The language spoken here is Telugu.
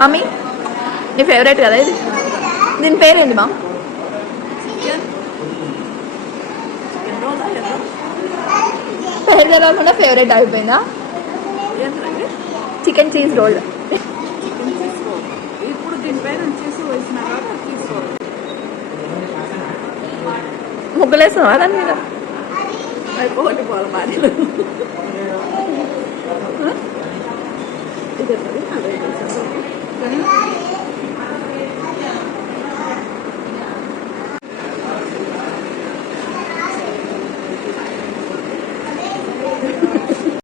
మమ్మీ నీ ఫేవరెట్ కదా ఇది, దీని పేరేంటి మా? పేరు తెలవకుండా ఫేవరెట్ అయిపోయిందా? Chicken cheese roll. ఇప్పుడు దీనిపైన చీజ్ వేసిన చీజ్ రోల్ ముగ్గులేస్తున్నావా దాని మీద? అయిపోయి పోవాలి భార్యలు. ఇది